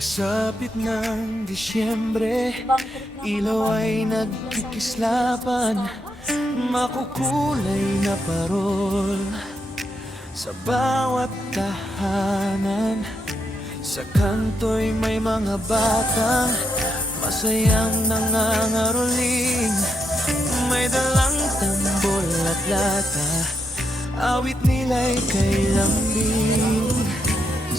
Pagsapit ng Disyembre, ilaw ay nagkikislapan, makukulay na parol sa bawat tahanan. Sa kanto'y may mga batang masayang nangangaroling, may dalang tambol at lata, awit nila'y kay lambing.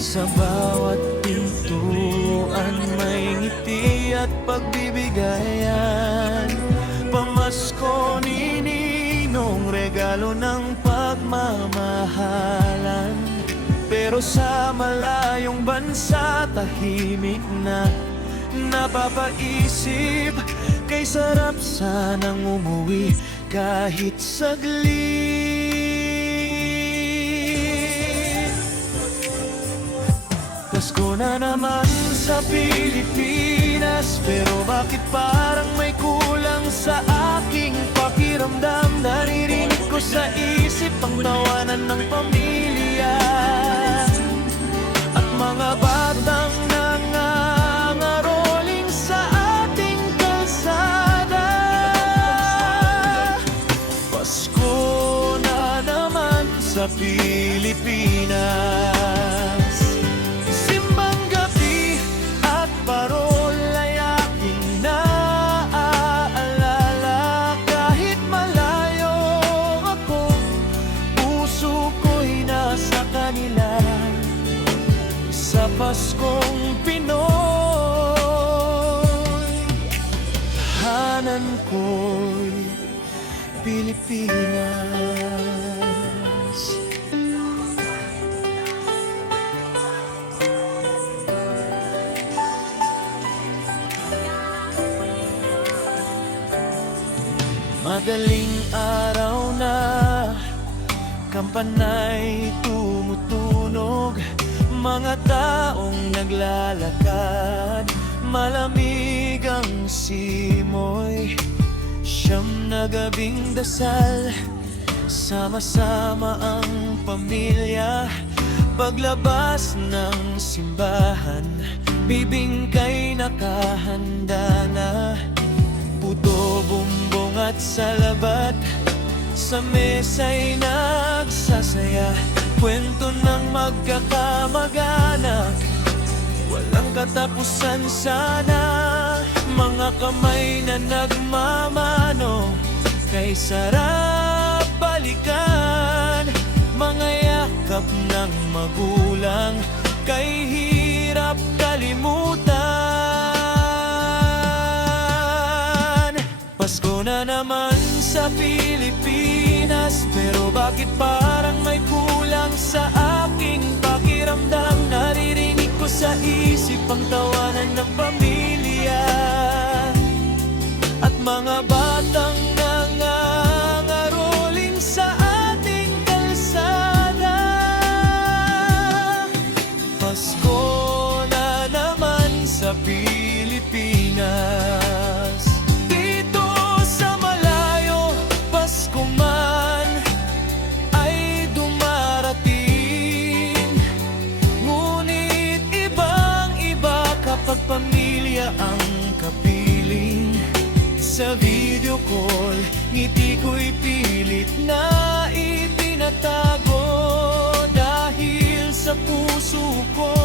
Sa bawat pintuan may ngiti at pagbibigayan, pamasko ni Ninong, regalo ng pagmamahalan. Pero sa malayong bansa, tahimik na napapaisip, kay sarap sanang umuwi kahit saglit. Pasko na naman sa Pilipinas, pero bakit parang may kulang sa aking pakiramdam? Naririnig ko sa isip ang tawanan ng pamilya at mga batang nangangaroling sa ating kalsada. Pasko na naman sa Pilipinas, parol ay aking naaalala. Kahit malayo ako, puso ko'y nasa kanila. Sa Paskong Pinoy, tahanan ko'y Pilipinas. Madaling araw na, kampanay tumutunog, mga taong naglalakad, malamig ang simoy. Siyam na gabing dasal, sama-sama ang pamilya. Paglabas ng simbahan, bibingkay nakahanda na, puto, bumbong at salabat, sa mesa'y nagsasaya. Kwento ng magkakamag-anak, walang katapusan sana. Mga kamay na nagmamano, kay sarap balikan. Mga yakap ng magulang, kay hirap kalimutan. Pasko na naman sa Pilipinas, pero bakit parang may kulang sa aking pakiramdam? Naririnig ko sa isip ang tawanan ng pamilya at mga batang nangangaroling sa ating kalsada. Pasko na naman sa Pilipinas, pagpamilya ang kapiling. Sa video call, ngiti ko'y pilit na itinatago, dahil sa puso ko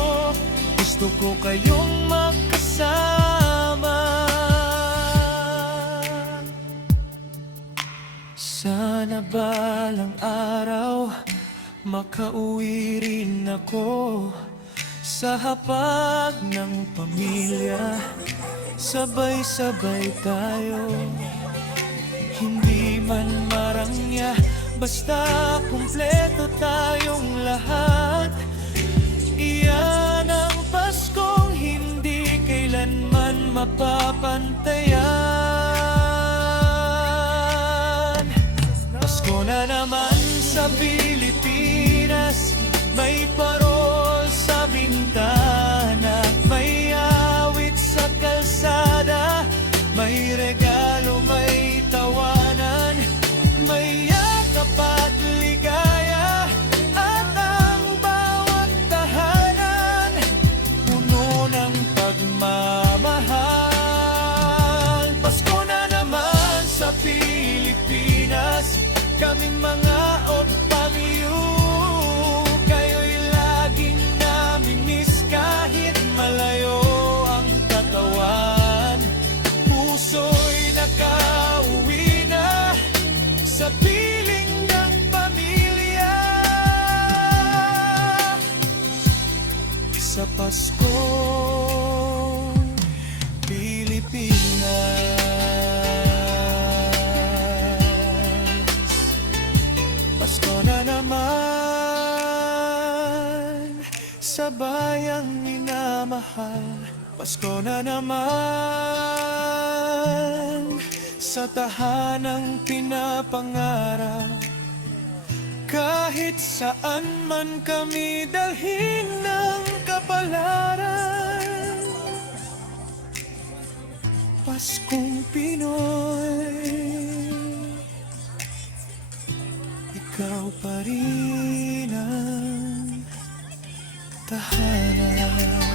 gusto ko kayong magkasama. Sana balang araw makauwi rin ako sa hapag ng pamilya, sabay-sabay tayo. Hindi man marangya, basta kumpleto tayong lahat. Iyan ang Paskong hindi kailanman mapapantayan. Pasko na naman sa Pilipinas, may parol sa bintana, may awit sa kalsada, may regalo, may tawanan, may yakap at ligaya, at ang bawat tahanan puno ng mga pamilyo. Kayo'y laging namimiss kahit malayo ang katawan. Puso'y nakauwi na sa piling ng pamilya. Sa Pasko, Pilipinas. Pasko na naman sa bayang minamahal. Pasko na naman sa tahanang pinapangarap. Kahit saan man kami dalhin ng kapalaran, Paskong Pinoy, ikaw pa rin ang tahanan.